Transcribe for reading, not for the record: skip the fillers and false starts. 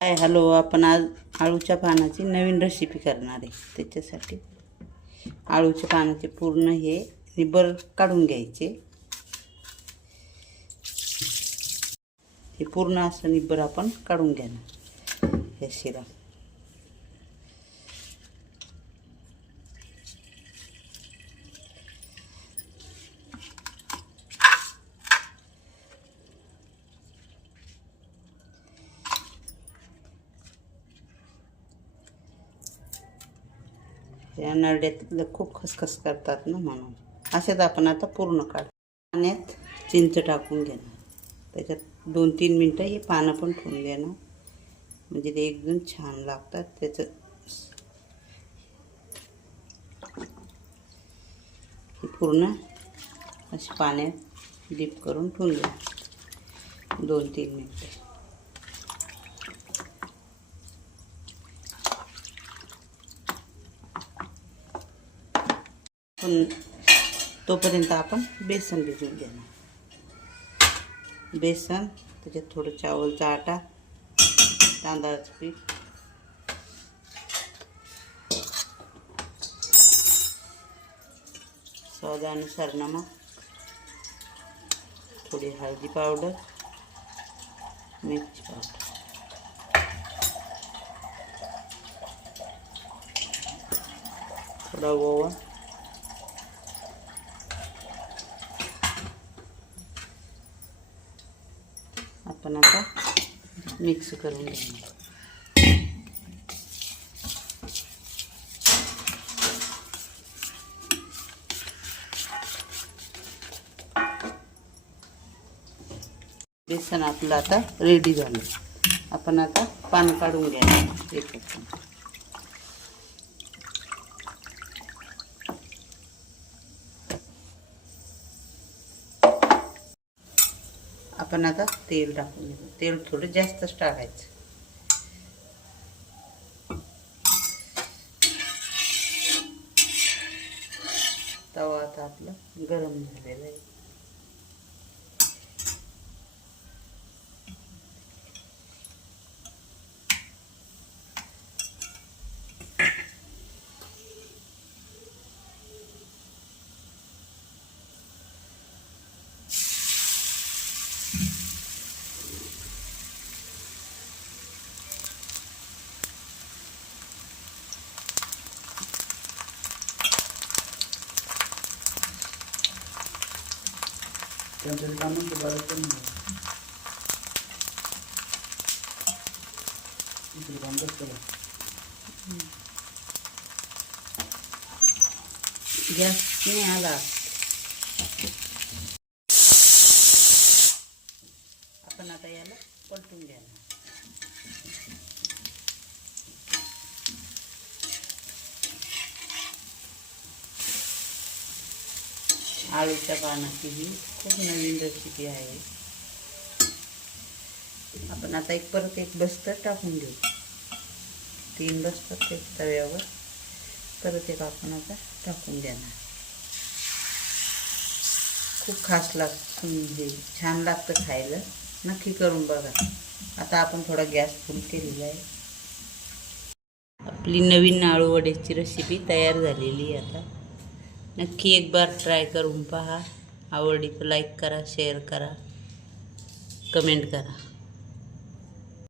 Hi hello, आपण आज आळूच्या पानाची नवीन रेसिपी करणार आहे। त्याच्यासाठी आळूच्या पानाचे पूर्ण हे निब्बर काढून घ्यायचे। हे पूर्ण असं निब्बर आपण काढून घेणार। हे शिरा या नरड्यातलं खूप खसखस करतात ना, म्हणून अशात आपण आता पूर्ण काढ। पाण्यात चिंच टाकून घेणार, त्याच्यात 2-3 मिनटं हे पानं पण ठेवून देणार, म्हणजे ते एकदम छान लागतात। त्याचं हे पूर्ण असे पाण्यात डीप करून ठेवून देणार 2-3 मिनटं। पण तोपर्यंत आपण बेसन भिजवून घेणार। बेसन, त्याच्यात थोडं चावलचा आटा, तांदळाचं पीठ, स्वादानुसार नमक, थोडी हळदी पावडर, मिरची पावडर, थोडा ओवा, आपण आता मिक्स करून घेणार। बेसन आपलं आता रेडी झालं। आपण आता पान काढून घ्यायचं एक एक। आपण आता तेल टाकून घेऊ। तेल थोडं जास्तच टाकायचं। तवा आता आपला गरम झालेला आहे। गॅस नाही आला, आपण आता याला पलटून घ्यायला। आळूच्या पानाची ही खूप नवीन रेसिपी आहे। आपण आता परत एक बस्तर टाकून घेऊ। 3 बस्तर एक तव्यावर, परत एक आपण आता टाकून देणार। खूप खास लागतं, म्हणजे छान लागतं खायला, नक्की करून बघा। आता आपण थोडा गॅस फुल केलेला आहे। आपली नवीन आळू वड्याची रेसिपी तयार झालेली आहे। आता नक्की एक बार ट्राय करून पहा। आवडली तर लाईक करा, शेअर करा, कमेंट करा।